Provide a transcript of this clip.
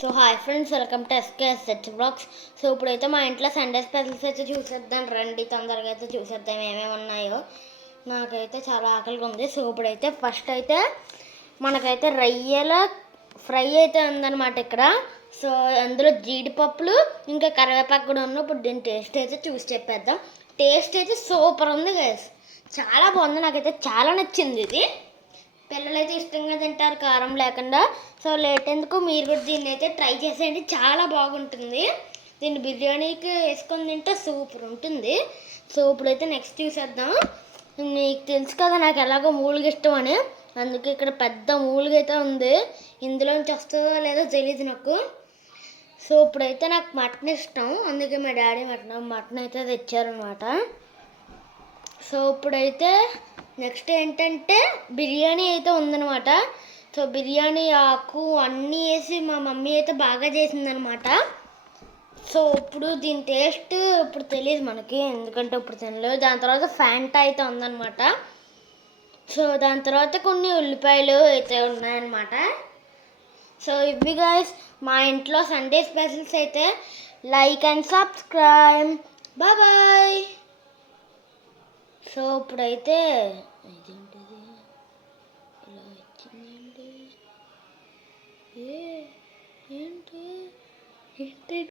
So hi friends, welcome to SKS blogs. So ఇప్పుడైతే మా ఇంట్లో సండే స్పెషల్స్ అయితే చూసేద్దాం రండి. తొందరగా అయితే చూసేద్దాం ఏమేమి ఉన్నాయో. నాకైతే చాలా ఆకలిగా ఉంది. సో ఇప్పుడైతే ఫస్ట్ అయితే మనకైతే రొయ్యల ఫ్రై అయితే ఉందన్నమాట ఇక్కడ. సో అందులో జీడిపప్పులు ఇంకా కరివేపాకు కూడా ఉన్నాయి. ఇప్పుడు దీని టేస్ట్ అయితే చూసి చెప్పేద్దాం. టేస్ట్ అయితే సూపర్ ఉంది గైస్, చాలా బాగుంది. నాకైతే చాలా నచ్చింది ఇది. పిల్లలైతే ఇష్టంగా తింటారు కారం లేకుండా. సో లేట్ ఎందుకు, మీరు కూడా దీన్ని అయితే ట్రై చేసేయండి, చాలా బాగుంటుంది. దీన్ని బిర్యానీకి వేసుకొని తింటే సూపర్ ఉంటుంది. సో ఇప్పుడైతే నెక్స్ట్ చూసేద్దాం. మీకు తెలుసు కదా నాకు ఎలాగో మూలుగ ఇష్టం అని, అందుకే ఇక్కడ పెద్ద మూలుగ అయితే ఉంది. ఇందులోంచి వస్తుందో లేదో తెలియదు నాకు. సో ఇప్పుడైతే నాకు మటన్ ఇష్టం, అందుకే మా డాడీ మటన్ అయితే తెచ్చారనమాట. సో ఇప్పుడైతే నెక్స్ట్ ఏంటంటే బిర్యానీ అయితే ఉందనమాట. సో బిర్యానీ ఆకు అన్నీ వేసి మా మమ్మీ అయితే బాగా చేసిందనమాట. సో ఇప్పుడు దీని టేస్ట్ ఇప్పుడు తెలియదు మనకి, ఎందుకంటే ఇప్పుడు తినలేదు. దాని తర్వాత ఫ్యాంటా అయితే ఉందనమాట. సో దాని తర్వాత కొన్ని ఉల్లిపాయలు అయితే ఉన్నాయన్నమాట. సో ఇవి గైస్ మా ఇంట్లో సండే స్పెషల్స్ అయితే. Like and subscribe, bye. So ఇప్పుడైతే ఇదేంటిది ఇలా వచ్చిందండి, ఏంటి ఏంటి